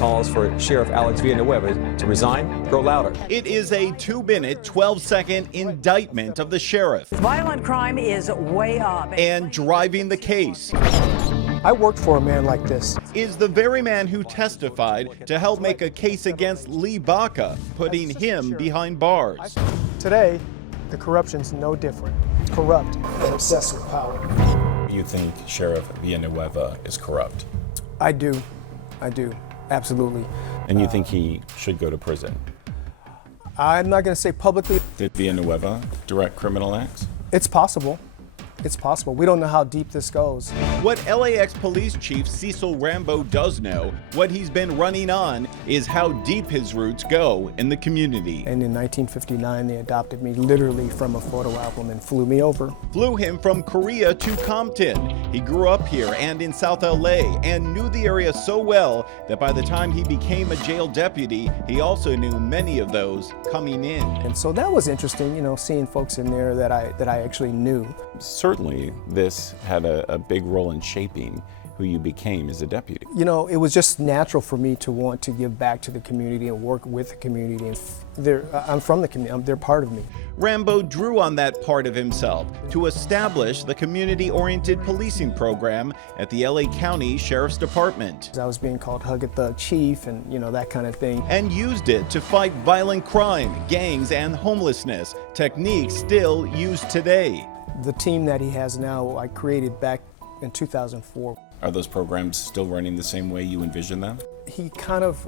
calls for Sheriff Alex Villanueva to resign grow louder. It is a 2-minute, 12-second indictment of the sheriff. Violent crime is way up. And driving the case I worked for a man like this. is the very man who testified to help make a case against Lee Baca, putting him behind bars. Today, the corruption's no different. Corrupt and obsessed with power. You think Sheriff Villanueva is corrupt? I do, absolutely. And you think he should go to prison? I'm not going to say publicly. Did Villanueva direct criminal acts? It's possible. It's possible. We don't know how deep this goes. What LAX Police Chief Cecil Rhambo does know, what he's been running on, is how deep his roots go in the community. And in 1959, they adopted me literally from a photo album and flew me over. Flew him from Korea to Compton. He grew up here and in South LA and knew the area so well that by the time he became a jail deputy, he also knew many of those coming in. And so that was interesting, you know, seeing folks in there that I actually knew. Certainly, this had a big role in shaping who you became as a deputy. You know, it was just natural for me to want to give back to the community and work with the community. And I'm from the community, they're part of me. Rhambo drew on that part of himself to establish the community-oriented policing program at the LA County Sheriff's Department. I was being called Hug It Thug Chief and, you know, that kind of thing. And used it to fight violent crime, gangs, and homelessness, techniques still used today. The team that he has now, I created back in 2004. Are those programs still running the same way you envisioned them? He kind of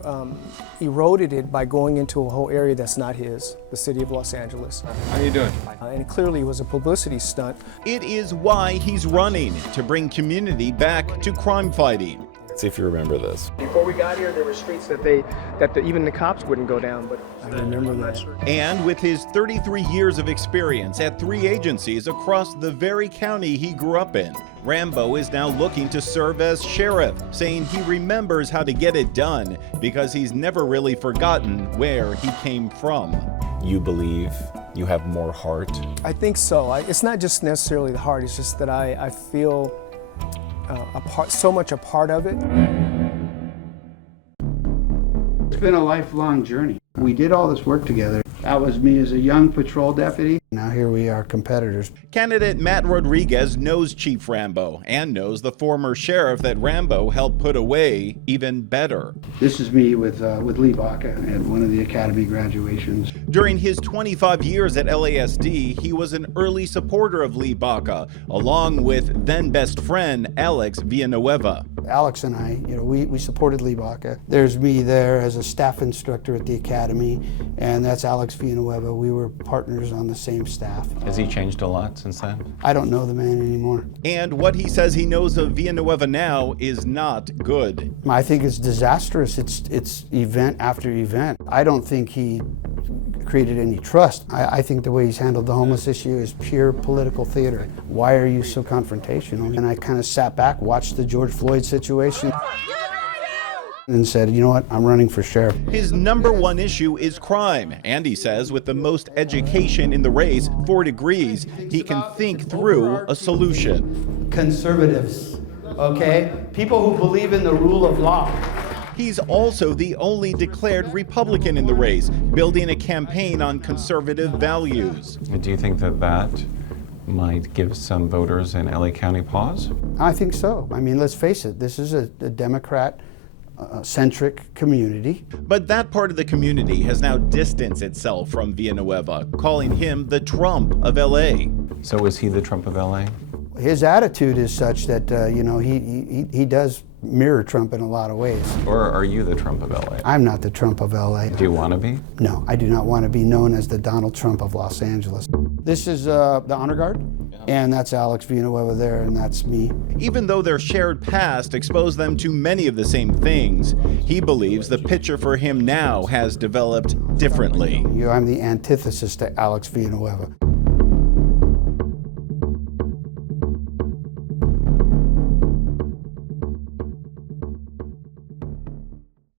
eroded it by going into a whole area that's not his, the city of Los Angeles. How are you doing? And clearly it was a publicity stunt. It is why he's running, to bring community back to crime fighting. See if you remember this. Before we got here, there were streets that even the cops wouldn't go down, but I remember that. And with his 33 years of experience at 3 agencies across the very county he grew up in, Rhambo is now looking to serve as sheriff, saying he remembers how to get it done because he's never really forgotten where he came from. You believe you have more heart? I think so. It's not just necessarily the heart, it's just that I feel so much a part of it. It's been a lifelong journey. We did all this work together. That was me as a young patrol deputy. Now here we are, competitors. Candidate Matt Rodriguez knows Chief Rhambo and knows the former sheriff that Rhambo helped put away even better. This is me with Lee Baca at one of the academy graduations. During his 25 years at LASD, he was an early supporter of Lee Baca, along with then best friend Alex Villanueva. Alex and I, you know, we supported Lee Baca. There's me there as a staff instructor at the academy, and that's Alex Villanueva. We were partners on the same staff. Has he changed a lot since then? I don't know the man anymore. And what he says he knows of Villanueva now is not good. I think it's disastrous. It's event after event. I don't think he created any trust. I think the way he's handled the homeless issue is pure political theater. Why are you so confrontational? And I kind of sat back, watched the George Floyd situation, and said, you know what, I'm running for sheriff. His #1 issue is crime, and he says with the most education in the race, 4 degrees, he can think through a solution. Conservatives, okay? People who believe in the rule of law. He's also the only declared Republican in the race, building a campaign on conservative values. Do you think that might give some voters in LA County pause? I think so. I mean, let's face it, this is a Democrat-centric community. But that part of the community has now distanced itself from Villanueva, calling him the Trump of LA. So is he the Trump of LA? His attitude is such that, you know, he does mirror Trump in a lot of ways. Or are you the Trump of LA? I'm not the Trump of LA. Do you want to be? No, I do not want to be known as the Donald Trump of Los Angeles. This is the Honor Guard, and that's Alex Villanueva there, and that's me. Even though their shared past exposed them to many of the same things, he believes the picture for him now has developed differently. I'm the antithesis to Alex Villanueva.